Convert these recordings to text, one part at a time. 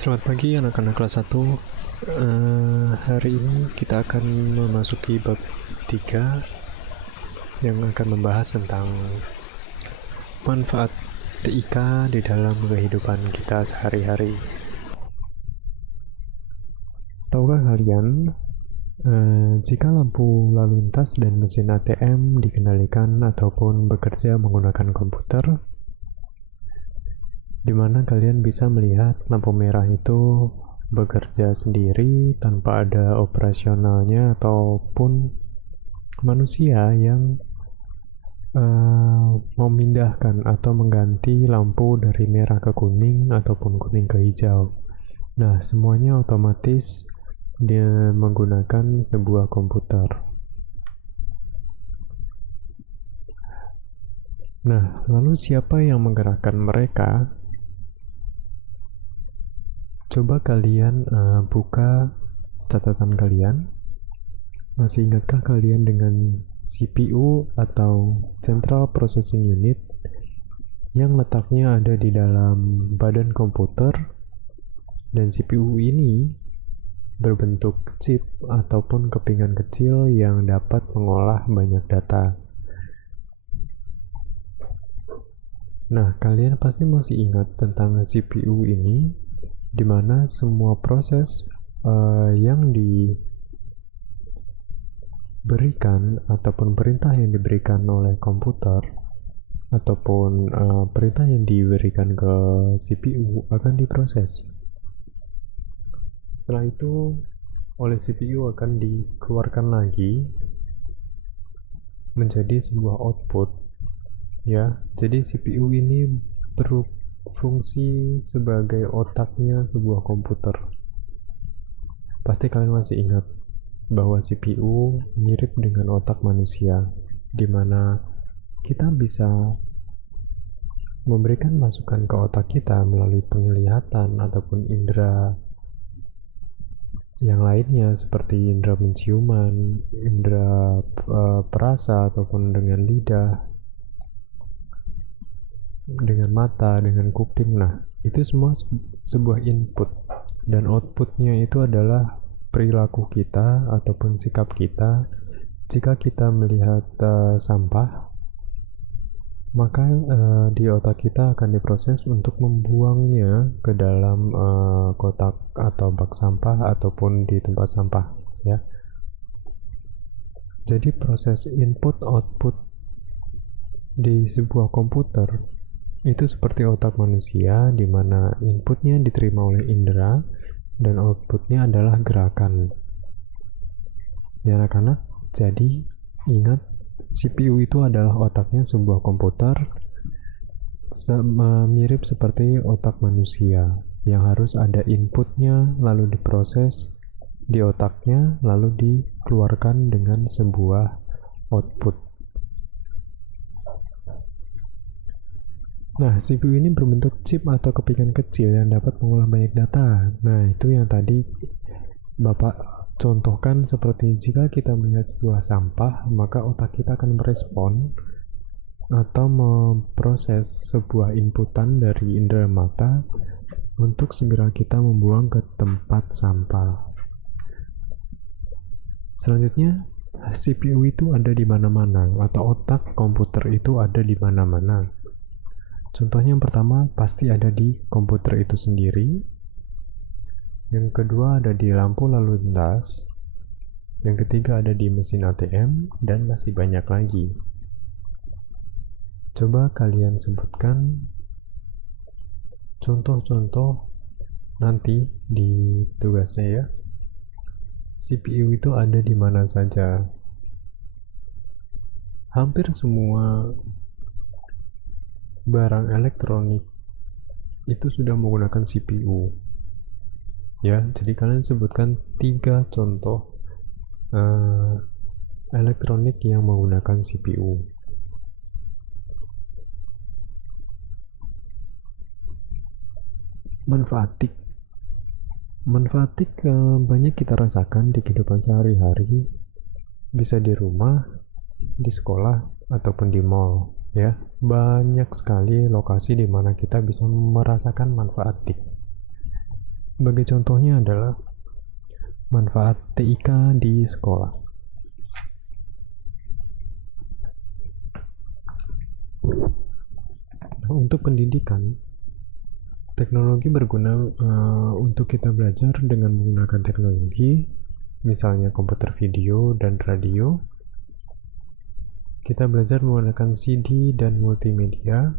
Selamat pagi anak-anak kelas 1. Hari ini kita akan memasuki bab 3 yang akan membahas tentang manfaat TIK di dalam kehidupan kita sehari-hari. Tahukah kalian, jika lampu lalu lintas dan mesin ATM dikendalikan ataupun bekerja menggunakan komputer, di mana kalian bisa melihat lampu merah itu bekerja sendiri tanpa ada operasionalnya ataupun manusia yang memindahkan atau mengganti lampu dari merah ke kuning ataupun kuning ke hijau. Nah, semuanya otomatis dia menggunakan sebuah komputer. Nah, lalu siapa yang menggerakkan mereka? Coba kalian buka catatan kalian. Masih ingatkah kalian dengan CPU atau Central Processing Unit yang letaknya ada di dalam badan komputer, dan CPU ini berbentuk chip ataupun kepingan kecil yang dapat mengolah banyak data. Nah, kalian pasti masih ingat tentang CPU ini, di mana semua proses yang diberikan ataupun perintah yang diberikan oleh komputer ataupun perintah yang diberikan ke CPU akan diproses. Setelah itu oleh CPU akan dikeluarkan lagi menjadi sebuah output, ya. Jadi CPU ini berfungsi sebagai otaknya sebuah komputer. Pasti kalian masih ingat bahwa CPU mirip dengan otak manusia, di mana kita bisa memberikan masukan ke otak kita melalui penglihatan ataupun indera yang lainnya seperti indera penciuman, indera perasa ataupun dengan lidah, dengan mata, dengan kuping. Nah, itu semua sebuah input, dan outputnya itu adalah perilaku kita ataupun sikap kita. Jika kita melihat sampah, maka di otak kita akan diproses untuk membuangnya ke dalam kotak atau bak sampah ataupun di tempat sampah, ya. Jadi proses input output di sebuah komputer itu seperti otak manusia, di mana inputnya diterima oleh indera dan outputnya adalah gerakan. Ya anak-anak, jadi ingat, CPU itu adalah otaknya sebuah komputer, mirip seperti otak manusia yang harus ada inputnya lalu diproses di otaknya lalu dikeluarkan dengan sebuah output. Nah, CPU ini berbentuk chip atau kepingan kecil yang dapat mengolah banyak data. Nah, itu yang tadi Bapak contohkan, seperti jika kita melihat sebuah sampah, maka otak kita akan merespon atau memproses sebuah inputan dari indera mata untuk segera kita membuang ke tempat sampah. Selanjutnya, CPU itu ada di mana-mana, atau otak komputer itu ada di mana-mana. Contohnya yang pertama pasti ada di komputer itu sendiri. Yang kedua ada di lampu lalu lintas. Yang ketiga ada di mesin ATM, dan masih banyak lagi. Coba kalian sebutkan contoh-contoh nanti di tugasnya, ya. CPU itu ada di mana saja. Hampir semua barang elektronik itu sudah menggunakan CPU, ya. Jadi kalian sebutkan 3 contoh elektronik yang menggunakan CPU. Manfaatik banyak kita rasakan di kehidupan sehari-hari, bisa di rumah, di sekolah, ataupun di mall, ya. Banyak sekali lokasi di mana kita bisa merasakan manfaatik. Sebagai contohnya adalah manfaat TIK di sekolah. Nah, untuk pendidikan, teknologi berguna untuk kita belajar dengan menggunakan teknologi, misalnya komputer video dan radio. Kita belajar menggunakan CD dan multimedia.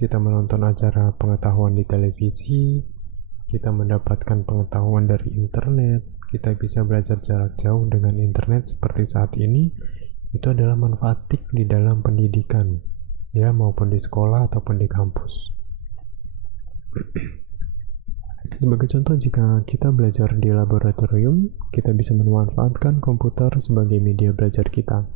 Kita menonton acara pengetahuan di televisi. Kita mendapatkan pengetahuan dari internet. Kita bisa belajar jarak jauh dengan internet seperti saat ini. Itu adalah manfaat TIK di dalam pendidikan, ya, maupun di sekolah ataupun di kampus. Sebagai contoh, jika kita belajar di laboratorium, kita bisa memanfaatkan komputer sebagai media belajar kita.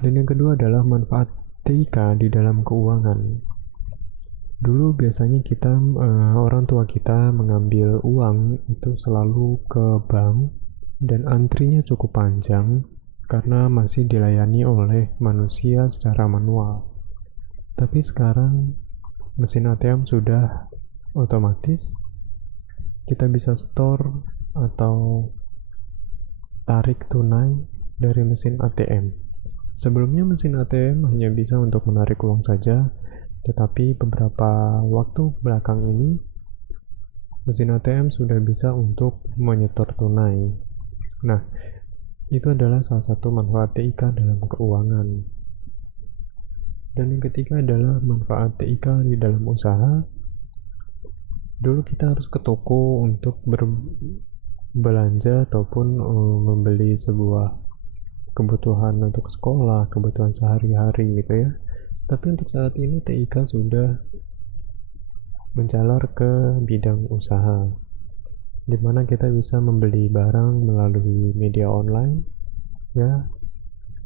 Dan yang kedua adalah manfaat TIK di dalam keuangan. Dulu biasanya kita, orang tua kita mengambil uang itu selalu ke bank dan antrinya cukup panjang karena masih dilayani oleh manusia secara manual. Tapi sekarang mesin ATM sudah otomatis, kita bisa store atau tarik tunai dari mesin ATM. Sebelumnya mesin ATM hanya bisa untuk menarik uang saja, tetapi beberapa waktu belakang ini mesin ATM sudah bisa untuk menyetor tunai. Nah, itu adalah salah satu manfaat TIK dalam keuangan. Dan yang ketiga adalah manfaat TIK di dalam usaha. Dulu kita harus ke toko untuk berbelanja ataupun membeli sebuah kebutuhan untuk sekolah, kebutuhan sehari-hari gitu ya. Tapi untuk saat ini TIK sudah menjalar ke bidang usaha, di mana kita bisa membeli barang melalui media online, ya,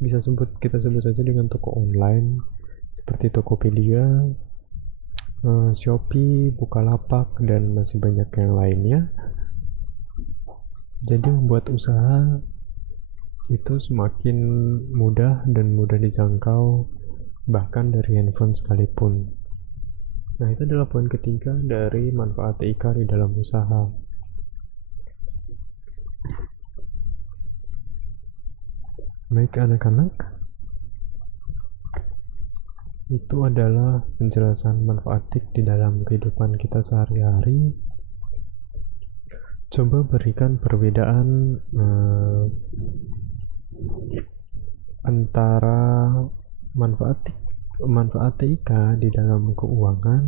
kita sebut saja dengan toko online seperti Tokopedia, Shopee, Bukalapak, dan masih banyak yang lainnya. Jadi membuat usaha itu semakin mudah dan mudah dijangkau, bahkan dari handphone sekalipun. Nah, itu adalah poin ketiga dari manfaat TIK di dalam usaha. Baik anak-anak, itu adalah penjelasan manfaat TIK di dalam kehidupan kita sehari-hari. Coba berikan perbedaan antara manfaat TIK di dalam keuangan.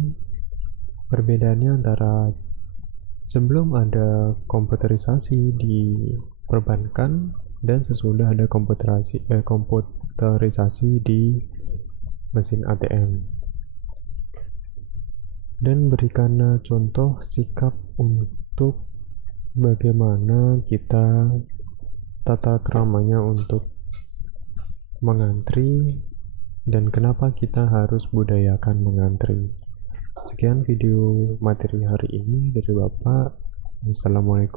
Perbedaannya antara sebelum ada komputerisasi di perbankan dan sesudah ada komputerisasi di mesin ATM. Dan berikan contoh sikap untuk bagaimana kita tata keramanya untuk mengantri dan kenapa kita harus budayakan mengantri. Sekian video materi hari ini dari Bapak. Assalamualaikum.